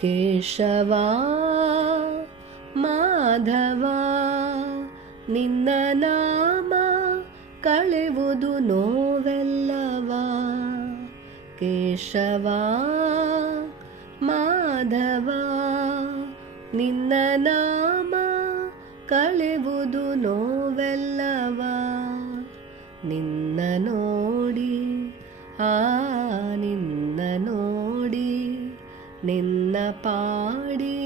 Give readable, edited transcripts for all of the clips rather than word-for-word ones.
ಕೇಶವ ಮಾಧವ ನಿನ್ನ ನಾಮ ಕಳೆವುದು ನೋವೆಲ್ಲವ. ಕೇಶವ ಮಾಧವ ನಿನ್ನ ನಾಮ ಕಳೆವುದು ನೋವೆಲ್ಲವ. ನಿನ್ನ ನೋಡಿ ನಿನ್ನ ನೋಡಿ ನಿನ್ನ ಪಾಡಿ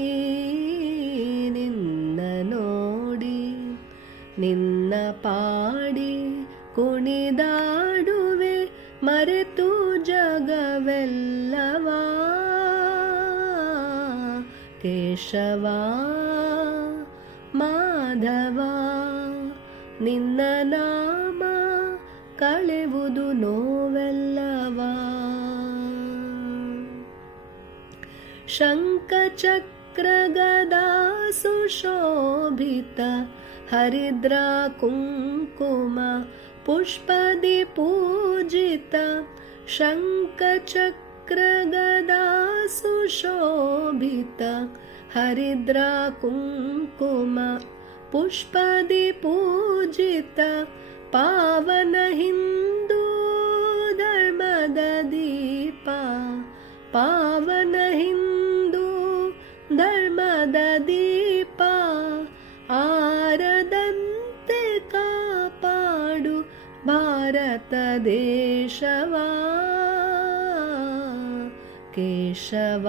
ನಿನ್ನ ನೋಡಿ ನಿನ್ನ ಪಾಡಿ ಕುಣಿದಾಡುವೆ ಮರೆತು ಜಗವೆಲ್ಲವ. ಕೇಶವ ಮಾಧವ ನಿನ್ನ ನಾಮ ಕಳೆವುದು ನೋವೆಲ್ಲವ. ಶಂಖ ಚಕ್ರ ಗದಾ ಸುಶೋಭಿತ ಹರಿದ್ರ ಕುಂಕುಮ ಪುಷ್ಪದಿ ಪೂಜಿತ. ಶಂಖ ಚಕ್ರ ಗದಾ ಸುಶೋಭಿತ ಹರಿದ್ರ ಕುಂಕುಮ ಪುಷ್ಪದಿ ಪೂಜಿತ. ಪಾವನ ಹಿಂದೂ ಧರ್ಮದ ದೀಪ ಪಾವನ ಹಿಂದೂ ಧರ್ಮದ ದೀಪ. ಆರದಂತೆ ಕಾಪಾಡು ಭಾರತ ದೇಶವ. ಕೇಶವ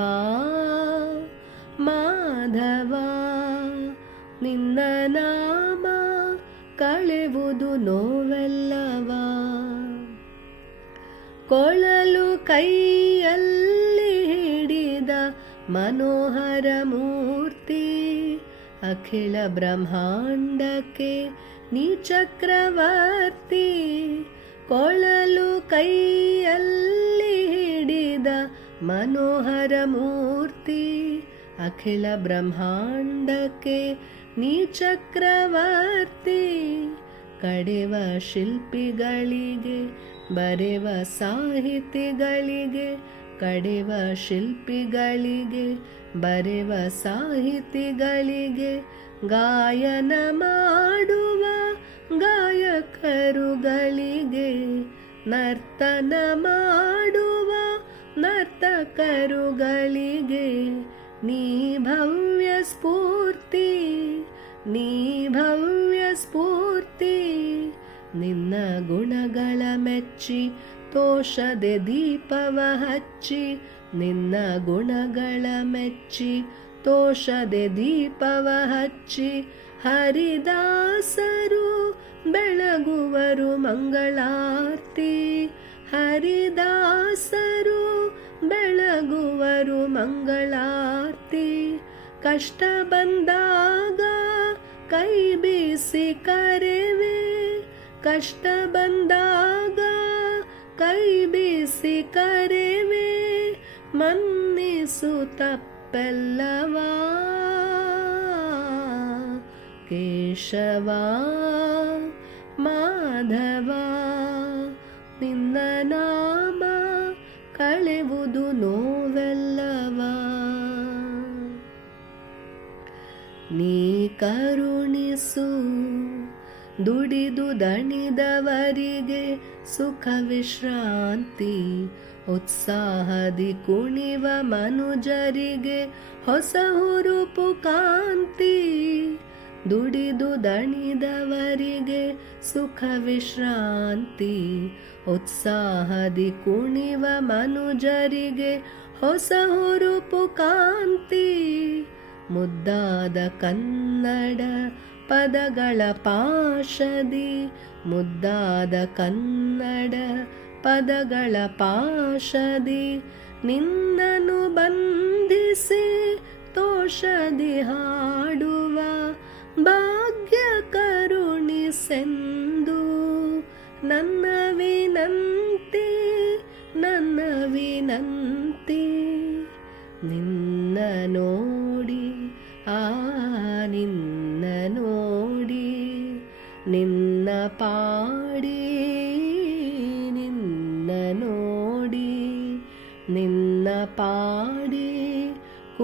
ಮಾಧವ ನಿನ್ನ ನಾಮ ಕಳೆವುದು ನೋವೆಲ್ಲವ. ಕೊಳಲು ಕೈಯಲ್ಲಿ ಹಿಡಿದ ಮನೋಹರ ಮೂರ್ತಿ ಅಖಿಲ ಬ್ರಹ್ಮಾಂಡಕ್ಕೆ ನೀ ಚಕ್ರವರ್ತಿ. ಕೊಳಲು ಕೈಯಲ್ಲಿ ಹಿಡಿದ ಮನೋಹರ ಮೂರ್ತಿ ಅಖಿಲ ಬ್ರಹ್ಮಾಂಡಕ್ಕೆ ನೀ ಚಕ್ರವರ್ತಿ. ಕಡೆವ ಶಿಲ್ಪಿಗಳಿಗೆ ಬರೆವ ಸಾಹಿತಿಗಳಿಗೆ ಕಡೆವ ಶಿಲ್ಪಿಗಳಿಗೆ ಬರೆವ ಸಾಹಿತಿಗಳಿಗೆ ಗಾಯನ ಮಾಡುವ ಗಾಯಕರುಗಳಿಗೆ ನರ್ತನ ಮಾಡುವ ನರ್ತಕರುಗಳಿಗೆ ನೀ ಭವ್ಯ ಸ್ಫೂರ್ತಿ ನೀ ಭವ್ಯ ಸ್ಫೂರ್ತಿ. ನಿನ್ನ ಗುಣಗಳ ಮೆಚ್ಚಿ ತೋಷದೆ ದೀಪವ ಹಚ್ಚಿ ನಿನ್ನ ಗುಣಗಳ ಮೆಚ್ಚಿ ತೋಷದೆ ದೀಪವ ಹಚ್ಚಿ. ಹರಿದಾಸರು ಬೆಳಗುವರು ಮಂಗಳಾರ್ತಿ ಹರಿದಾಸರು ಬೆಳಗುವರು ಮಂಗಳಾರ್ತಿ. ಕಷ್ಟ ಬಂದಾಗ ಕೈ ಬೀಸಿ ಕರೆವೆ ಕಷ್ಟ ಬಂದಾಗ ಕೈ ಬೀಸಿ ಕರೆವೆ ಮನ್ನಿಸು ತಪ್ಪೆಲ್ಲವ. ಕೇಶವ ಮಾಧವ ನಿನ್ನ ನಾಮ ಕಳೆವುದು ನೋವೆಲ್ಲವ. ನೀ ಕರುಣಿಸು ದುಡಿದು ದಣಿದವರಿಗೆ ಸುಖ ವಿಶ್ರಾಂತಿ. ಉತ್ಸಾಹದಿ ಕುಣಿವ ಮನುಜರಿಗೆ ಹೊಸ ಹುರುಪು ಕಾಂತಿ. ದುಡಿದು ದಣಿದವರಿಗೆ ಸುಖ ವಿಶ್ರಾಂತಿ. ಉತ್ಸಾಹದಿ ಕುಣಿವ ಮನುಜರಿಗೆ ಹೊಸ ಹುರುಪು ಕಾಂತಿ. ಮುದ್ದಾದ ಕನ್ನಡ ಪದಗಳ ಪಾಶದಿ ಮುದ್ದಾದ ಕನ್ನಡ ಪದಗಳ ಪಾಶದಿ ನಿನ್ನನು ಬಂಧಿಸಿ ತೋಷದಿ ಹಾಡುವ ಭಾಗ್ಯ ಕರುಣಿಸೆಂದು ನನ್ನ ವಿನಂತಿ ನನ್ನ ವಿನಂತಿ. ನಿನ್ನ ನೋಡಿ ನಿನ್ನ ನೋಡಿ ನಿನ್ನ ಪಾಡಿ ನಿನ್ನ ನೋಡಿ ನಿನ್ನ ಪಾಡಿ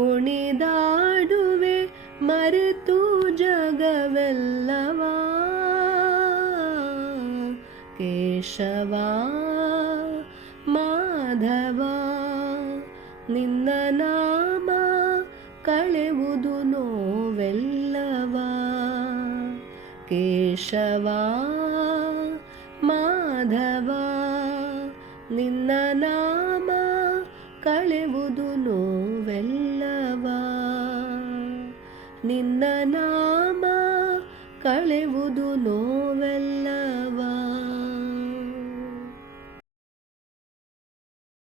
ಕುಣಿದಾಡುವೆ ಮರೆತು ಜಗವೆಲ್ಲವ ಕೇಶವ ಮಾಧವ ನಿನ್ನ ನಾಮ ಕಳೆವುದು ನೋವೆಲ್ಲವ ಕೇಶವ ಮಾಧವ ನಿನ್ನ ನಾಮ ಕಳೆವುದು ನೋವೆಲ್ಲವ ನಿನ್ನ ನಾಮ ಕಳೆವುದು ನೋವೆಲ್ಲವ